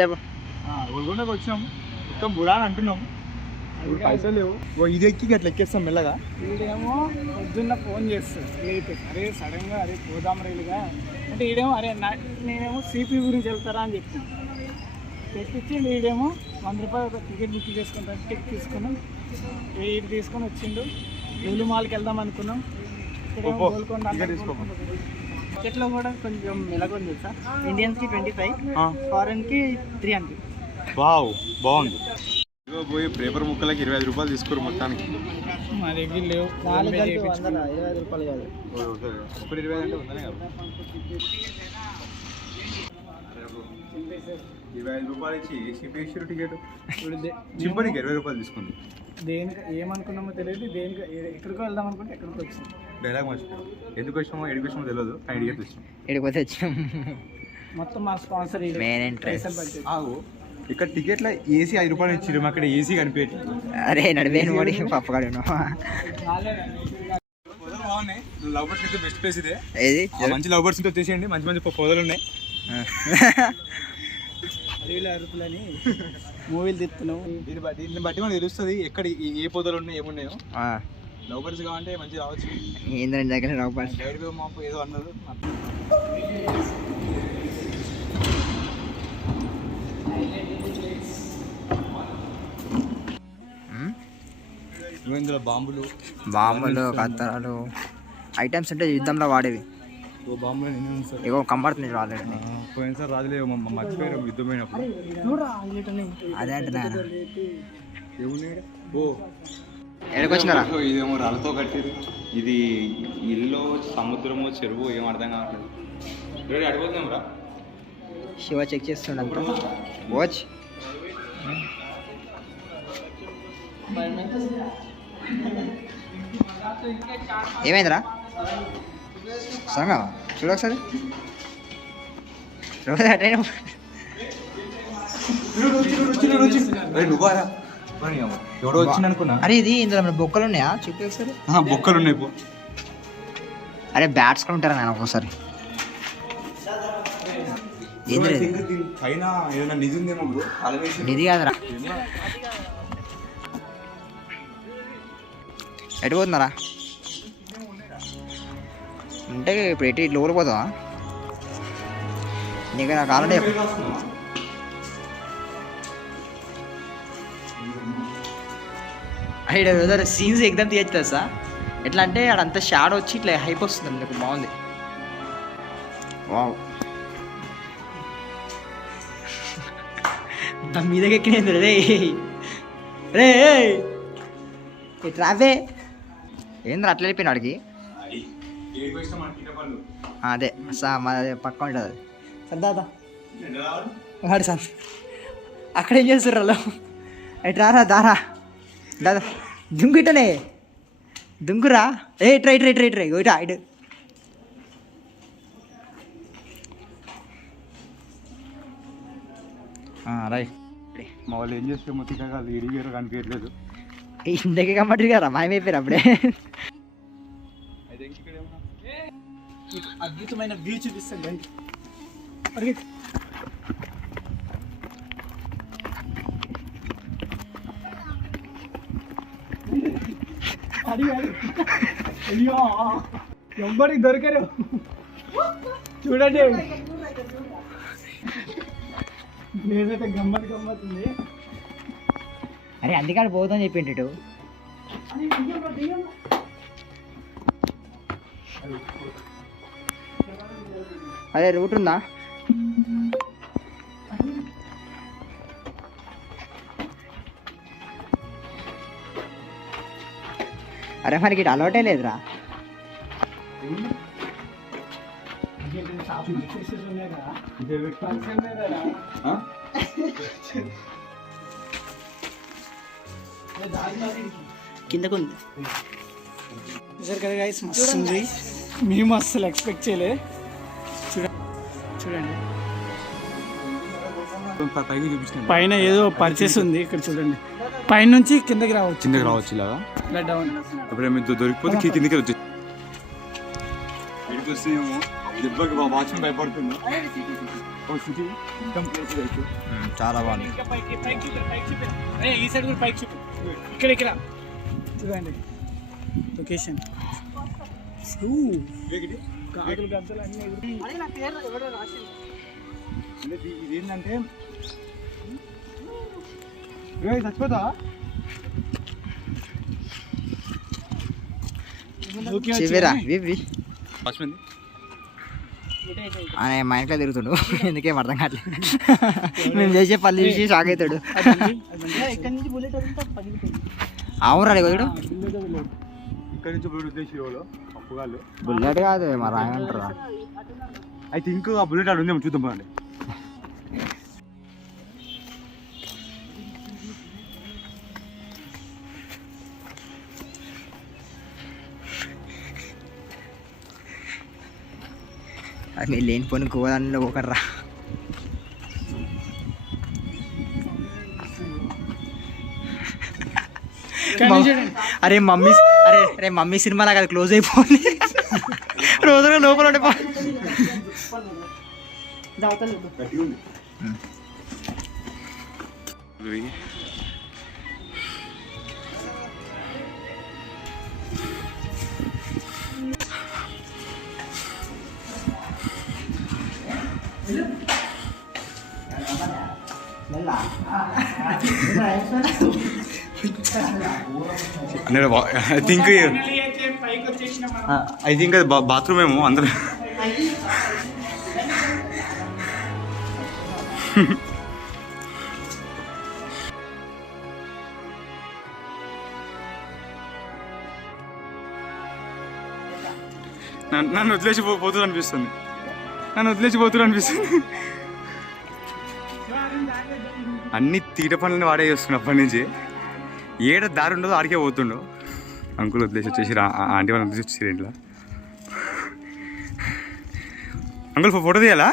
చెప్పు చెప్పు. గోల్కొండకి వచ్చినాం, మొత్తం బుడా అని అంటున్నాం. ఇప్పుడు పైసలు లేవు. ఇది ఎక్కి అట్లా ఎక్కేస్తాం మెల్లగా. వీడేమో పొద్దున్న ఫోన్ చేస్తాడు లేపి, అరే సడన్గా అరే పోదాం రైలుగా అంటే ఈడేమో అరే నేనేమో సిపి గురించి వెళ్తారా అని చెప్తాను. తెప్పించి వీడేమో 100 రూపాయలు ఒక టికెట్ బుక్ చేసుకుంటాను. టికెట్ తీసుకున్నాం, ఇది తీసుకొని వచ్చిండు. లూలు మాల్కి వెళ్దాం అనుకున్నాం. ఇక్కడ గోల్కొండ టికెట్లో కూడా కొంచెం మెలగొంది సార్. ఇండియన్స్కి 25, ఫారెన్కి 300. వావ్ బాగుంది. పోయి పేపర్ ముక్కలకి 25 రూపాయలు తీసుకోరు మొత్తానికి. మా దగ్గర లేవు. 25 రూపాయలు కాదు, ఇప్పుడు 20 అంటే ఉందనే కాదు. 25 రూపాయలు ఇచ్చి సిపేశ్వరు టికెట్ చింపడానికి 20 రూపాయలు తీసుకుంది. దేనికి ఏమనుకున్నామో తెలియదు, దేనికి ఎక్కడికో వెళ్దాం అనుకుంటే ఎక్కడికి వచ్చింది. డైలాగ్ మర్చిపోయాం. ఎందుకు వచ్చామో ఎడికి వచ్చామో తెలియదు, కానీ ఎడికి వచ్చినాం. ఎడికి వచ్చాం. మొత్తం మా స్పాన్సర్ ఆగు, ఇక్కడ టికెట్లో ఏసీ 5 రూపాయలు ఇచ్చారు, అక్కడ ఏసీ కనిపించే. అరే నడివేను వాడి పప్పగాడు. బాగున్నాయి. లవ్ బర్డ్స్ అయితే బెస్ట్ ప్లేస్ ఇదే. ఏది మంచి లవ్ బర్డ్స్ ఉంటే వచ్చేసేయండి, మంచి మంచి పొదలు ఉన్నాయి. అరుపులని మూవీలు తిప్పుతున్నాం. దీన్ని బట్టి మనకు తెలుస్తుంది ఎక్కడ ఏ పొదలు ఉన్నాయి ఏమున్నాయో. లవ్ బర్డ్స్ కావాలంటే మంచి రావచ్చు. ఏంటంటే దగ్గర లవ్ బర్డ్స్ గైడ్ మాకు ఏదో అన్నారు. ఇందులో బాంబులు కత్తరాలు ఐటమ్స్ అంటే యుద్ధంలో వాడేవి. బాంబులు ఇగో కంపడుతుంది ఆల్రెడీ. పోయినసారి రాజులే మర్చిపోయారు యుద్ధమైనప్పుడు. అదే అంటున్నా. ఓ ఎక్కడికొచ్చినారా? ఇదేమో రాళ్ళతో కట్టారు. ఇది ఇల్లు సముద్రమో చెరువు ఏం అర్థం కావట్లేదు. అడిపోతున్నాం రా. శివ చెక్ చేస్తుండంత వాచ్. ఏమైందిరా సంగా చూడ ఒకసారి. ఎవడో వచ్చింది అనుకున్నా. అరే ఇది ఇందులో మన బొక్కలు ఉన్నాయా చూపి ఒకసారి. బొక్కలు ఉన్నాయి. అరే బ్యాట్స్ కూడా ఉంటారా నేను ఒక్కోసారి. పైన ఏదైనా నిధి ఉందేమో. నిధి కాదురా. ఎటు పోతున్నారా అంటే ఇప్పుడు ఎటు ఇట్లా ఊరిపోతావా? నీకు నాకు ఆల్రెడీ ఇక్కడ సీన్స్ ఎగ్జామ్ తీయచ్చు సార్. ఎట్లా అంటే అడంతా షాడో వచ్చి ఇట్లా హైప్ వస్తుంది. నాకు బాగుంది. వావ్ దాని మీదకి ఎక్కినేది రే రే ట్రాఫే ఏంద్ర అట్లా వెళ్ళిపోయిన వాడికి. అదే మా పక్క ఉంటుంది అది. సరదా వాడు సార్ అక్కడ ఏం చేస్తారు వాళ్ళు. ఎటు రారా దారా దాదా దుంగుటనే దుంగురా. ఏ ట్రై ట్రై ట్రై ట్రై ఇటా ఇటు. రైట్. మా వాళ్ళు ఏం చేస్తే మొత్తం కాదు ఇరిగారు కనిపించట్లేదు. ఇందకే కమ్మటి కదా మాయమైపోయారు అప్పుడే. అద్భుతమైన వ్యూ చూపిస్తాను. అయ్యో ఎవ్వరికి దొరికారు చూడండి. లేదైతే గమ్మత్ గమ్మతుంది. అరే అందుకని పోతుందని చెప్పిండు. అదే రూట్ ఉందా? అరే మనకి ఇటు అలవాటే లేదురా. కిందకు ఉంది చూసారు కదా గైస్, మస్తు ఉంది. మేము అస్సలు ఎక్స్పెక్ట్ చేయలే. చూడండి పైన ఏదో పర్చేస్ ఉంది. ఇక్కడ చూడండి పైన నుంచి కిందకి రావచ్చు ఇలాగా డౌన్. ఎప్పుడైనా దొరికిపోతే కిందకి వచ్చి దెబ్బకి వాచ్మెన్ భయపడుతుంది. ఓ సిటీ మొత్తం ప్లేస్ అయితే చాలా బాగుంది. ఈ సైడ్ కూడా పైకి చూపు. ఇక్కడ చూడండి లొకేషన్. కాకులు గంటలు అన్నీ ఇదేంటంటే చచ్చిపోతా చివరా వివి వాచ్మెన్ ఆయన మా ఇంట్లో తిరుగుతుడు. ఎందుకేం అర్థం కావట్లేదు. మేము చేసే పళ్ళు చూసి షాక్ అవుతాడు. అవును రా వీడు ఇక్కడ నుంచి బుల్లెట్ ఉద్దేశంలో అప్పుగాళ్ళు బుల్లెట్ కాదు మరి ఆయన అంటారా. ఐ థింక్ ఆ బుల్లెట్ ఆడు ఉందేమో చూద్దాం బాగుంది. అది లేనిపోని గోదావరిలో ఒకర్రా. అరే మమ్మీ అరే మమ్మీ సినిమా నాకు అది క్లోజ్ అయిపోయింది. రోజుగా లోపల ఉండిపో. ఐ థింక్ అది బాత్రూమ్ ఏమో అందరూ. నన్ను వదిలేసి పోతూ అనిపిస్తుంది. అన్ని తీట పనులని వాడే చేస్తున్నా అప్పటి నుంచి. ఏడ దారి ఉండదో ఆడికే పోతుండో. అంకుల్ వదిలేసి వచ్చేసి ఆంటీ వాళ్ళు వదిలేసి వచ్చేసి ఇంట్లో. అంకుల్ ఫోటో తీయాలా?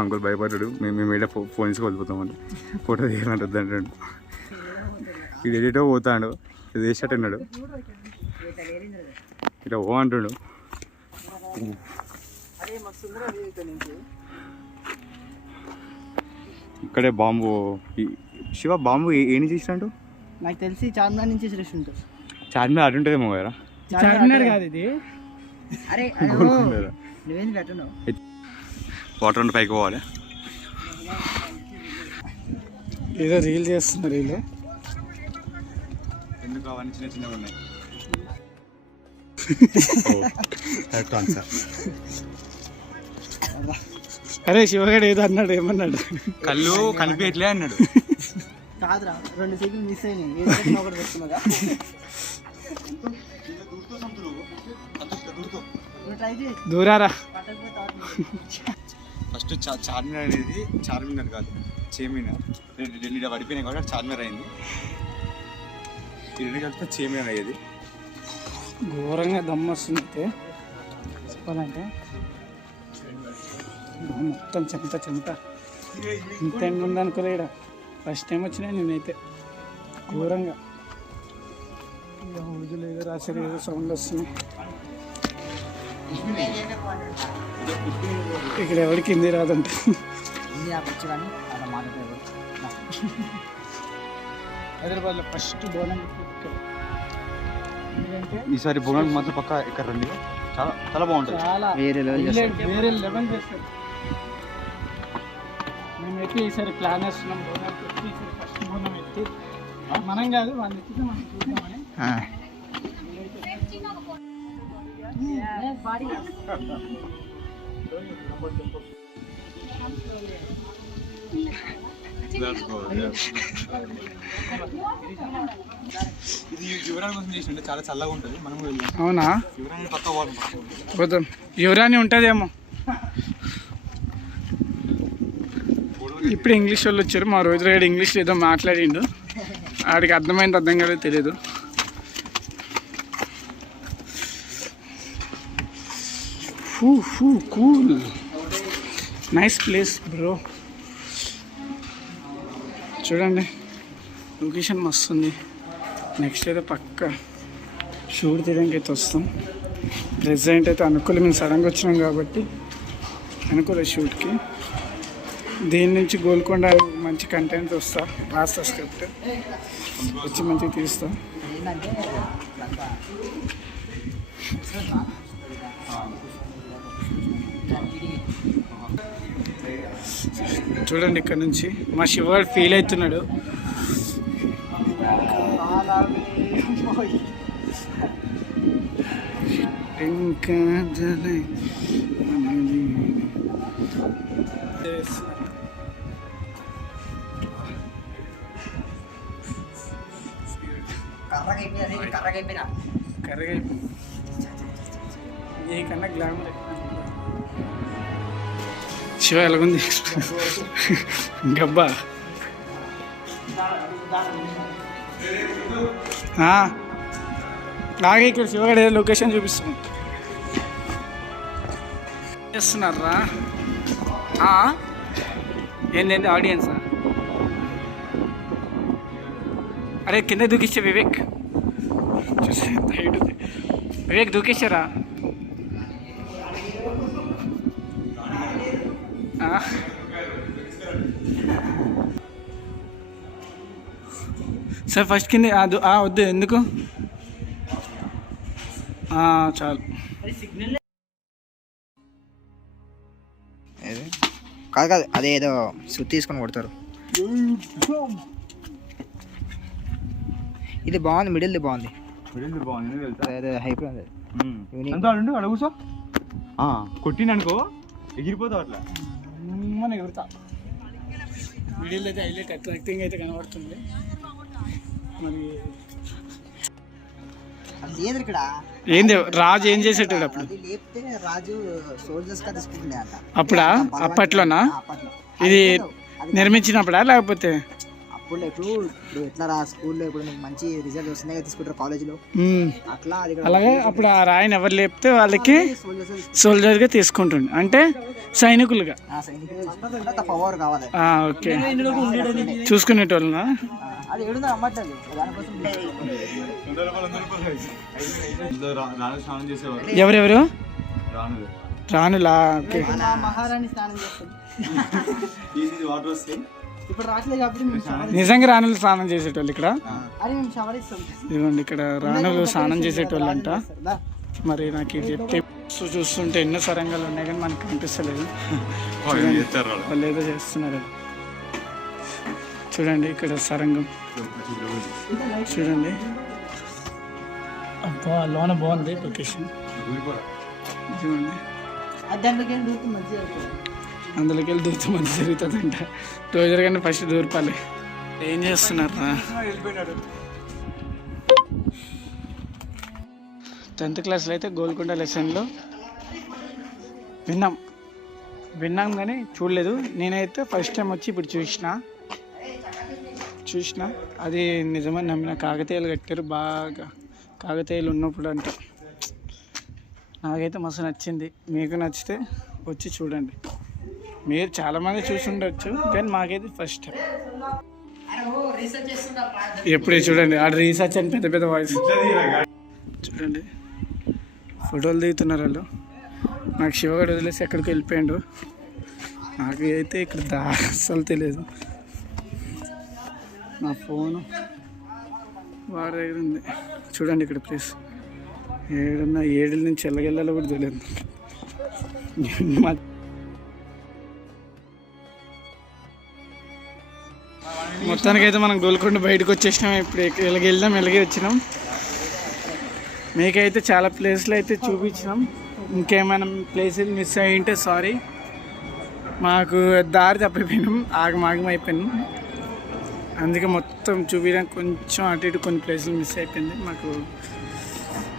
అంకుల్ భయపడ్డాడు. మేము ఏడ ఫోన్ తీసుకు వెళ్ళిపోతామని. ఫోటో తీయాలంటే వద్దంటాడు. ఇది ఎడిటో పోతాడు. ఇది వేసేట అన్నాడు. ఇట్లా ఓ అంటాడు. ఇక్కడే బాంబు శివ బాంబు ఏం చేసినట్టు నాకు తెలిసి చార్మినార్ నుంచి శ్రేష్ ఉంటుంది. చార్మినార్ అటు ఉంటుందేమో కదా. చార్మినార్ కాదు ఇది. అరే నువ్వేంది పెట్టను. వాటర్ ఉండి పైకి పోవాలి. ఏదో రీల్ చేస్తున్నారు వీళ్ళు. ఎందుకు అవన్నీ చిన్న చిన్నగా ఉన్నాయి. అరే శివగాడు ఏదో అన్నాడు. ఏమన్నాడు? కళ్ళు కనిపించట్లే అన్నాడు. కాదురా 2 సెకండ్లు మిస్ అయినాయి. ఒకటి పెట్టుకున్నాగా. దూరారా. ఫస్ట్ చార్మినార్ అనేది చార్మినార్ కాదు చేమినార్. ఢిల్లీలో పడిపోయినాయి కాబట్టి చార్మినార్ అయింది. రెండు కలిపితే చేమినార్ అయ్యేది. ఘోరంగా దమ్ము వస్తుంది చెప్పాలంటే. మొత్తం చెమట ఇంత ముందు అనుకోలేడా. ఫస్ట్ టైం వచ్చినా నేనైతే ఘోరంగా. రోజులు ఏదో రాసారు, ఏదో సౌండ్ వస్తుంది. ఇక్కడ ఎవరికి హిందీ రాదంట. హైదరాబాద్లో ఫస్ట్ బోనం. ఈసారి బోనానికి మాత్రం పక్క ఇక్కడ రండి. చాలా చాలా బాగుంటుంది. చాలా వేరే లెవెల్ చేస్తారు. మేమైతే ఈసారి ప్లాన్ వేస్తున్నాం బోనానికి ఎత్తి. ఈసారి ఫస్ట్ బోనం ఎత్తి మనం కాదు వాళ్ళు ఎత్తితే మనం చూద్దామని. ఇది యువరాణి కోసం చేసిండే. చాలా చల్లగా ఉంటుంది. మనం అవునా? యువరాణి పక్క పోతాం. యువరాణి ఉంటుందేమో. ఇప్పుడు ఇంగ్లీష్ వాళ్ళు వచ్చారు. మా రోజు రాడు ఇంగ్లీష్లో ఏదో మాట్లాడిండు. ఆడికి అర్థమైంది అర్థం కాలేదు తెలియదు. Cool nice place bro. చూడండి లొకేషన్ మస్తు ఉంది. నెక్స్ట్ అయితే పక్క షూట్ తీయడానికి అయితే వస్తాం. ప్రెసెంట్ అయితే అనుకూల మేము సడన్గా వచ్చినాం కాబట్టి అనుకూల షూట్కి దీని నుంచి గోల్కొండ మంచి కంటెంట్ వస్తా, రాస్తా స్క్రిప్ట్ వచ్చి మంచిగా తీస్తా. ఏంటంటే చూడండి ఇక్కడ నుంచి మా శివాడు ఫీల్ అవుతున్నాడు. ఇంకా కర్రగైపోయినా కర్రగా ఏ కన్నా గ్లామర్ శివ ఎలాగుంది గబ్బా అలాగే ఇక్కడ శివగడ లొకేషన్ చూపిస్తాం చేస్తున్నారా ఏంటంటే ఆడియన్సా? అరే కింద దూకిచ్చే వివేక్ చూసే హైట్ ఉంది. వివేక్ దూకిచ్చారా? సార్ ఫస్ట్ కింద వద్దు ఎందుకు చాలు. కాదు కాదు అదే ఏదో సుత్తి తీసుకొని కొడతారు. ఇది బాగుంది, మిడిల్ది బాగుంది, అదే హైప్ ఉంది. అడుగుసో కొట్టిననుకో ఎగిరిపోతావు అట్లా మన ఎగురుతా. వీడియోలో అయితే హైలైట్ అట్రాక్టింగ్ అయితే కనబడుతుంది. మరి లేదు ఇక్కడ ఏంది రాజు ఏం చేసేటాడు అప్పుడు? లేపితే రాజు సోల్జర్స్ గా తీసుకుంటుండే అంట అప్పుడా? అప్పట్లోనా? ఇది నిర్మించినప్పుడా లేకపోతే అప్పుడు ఇప్పుడు ఎట్లా రా స్కూల్లో ఇప్పుడు నీకు మంచి రిజల్ట్ వస్తున్నాయి తీసుకుంటారు కాలేజీలో అట్లా. అలాగే అప్పుడు ఆ రాయిని ఎవరు లేపితే వాళ్ళకి సోల్జర్గా తీసుకుంటుండే, అంటే సైనికులుగా. పవర్ కావాలి. ఓకే చూసుకునేటోళ్ళనా? అది ఏడుందో అమ్మట్లేదు దానికోసం. ఎవరెవరు? రాణులా? ఓకే. మహారాణి స్నానం చేస్తుంది ఇప్పుడు రాట్లేదు కాబట్టి నిజంగా రాణులు స్నానం చేసేటోళ్ళు ఇక్కడ. అది మేము షవరిస్తాం. ఇదిగోండి ఇక్కడ రాణులు స్నానం చేసేటోళ్ళు అంట. మరి నాకు ఇది చెప్తే చూస్తుంటే ఎన్నో సరంగాలు ఉన్నాయి కానీ మనకు కనిపిస్తలేదు. వాళ్ళు ఏదో చేస్తున్నారు. చూడండి ఇక్కడ సరంగం చూడండి. అబ్బా లోన బాగుంది లొకేషన్. చూడండి అందులోకి వెళ్ళి దూరితే మంచి జరుగుతుందంట. రోజు కానీ ఫస్ట్ దూరిపాలి. ఏం చేస్తున్నారా? 10th క్లాస్లో అయితే గోల్కొండ లెసన్లో విన్నాం కానీ చూడలేదు. నేనైతే ఫస్ట్ టైం వచ్చి ఇప్పుడు చూసిన అది నిజమని నమ్మిన. కాకతీయాలు కట్టారు బాగా, కాకతీయాలు ఉన్నప్పుడు అంట. నాకైతే మస్తు నచ్చింది. మీకు నచ్చితే వచ్చి చూడండి. మీరు చాలామంది చూసి ఉండొచ్చు కానీ మాకైతే ఫస్ట్ టైం. ఎప్పుడే చూడండి ఆడ రీసెర్చ్ అని పెద్ద పెద్ద వాయిస్. చూడండి ఫోటోలు దిగుతున్నారు వాళ్ళు. నాకు శివగడ వదిలేసి ఎక్కడికి వెళ్ళిపోయాడు. నాకు అయితే ఇక్కడ అస్సలు తెలియదు. నా ఫోను వాడి దగ్గర ఉంది. చూడండి ఇక్కడ ప్లేస్ ఏడున్నా 7 నుంచి ఎల్లగెళ్ళాలో కూడా తెలియదు. మొత్తానికైతే మనం గోల్కొండ బయటకు వచ్చేసినాం. ఇప్పుడు ఎలాగ వెళ్దాం ఎలాగే వచ్చినాం. మీకైతే చాలా ప్లేస్లు అయితే చూపించినాం. ఇంకేమైనా ప్లేసులు మిస్ అయ్యి ఉంటే సారీ. మాకు దారి తప్పిపోయినాం, ఆగమాగమైపోయినాం. అందుకే మొత్తం చూపించడానికి కొంచెం అటు ఇటు కొన్ని ప్లేసులు మిస్ అయిపోయింది. మాకు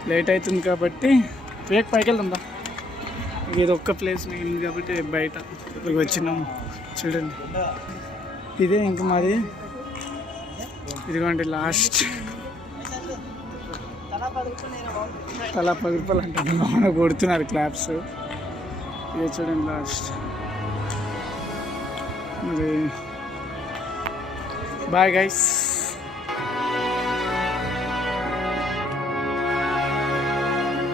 లేట్ అవుతుంది కాబట్టి పైకి వెళ్దాం. ఇది ఒక్క ప్లేస్ మిగిలింది కాబట్టి బయట ఇక్కడికి వచ్చినాం. చూడండి ఇదే ఇంకా మాది. ఇదిగోండి లాస్ట్ తలా 10 రూపాయలు అంటే లోన కొడుతున్నారు క్లాప్స్. ఇదే చూడండి లాస్ట్. మరి బాయ్ గైస్.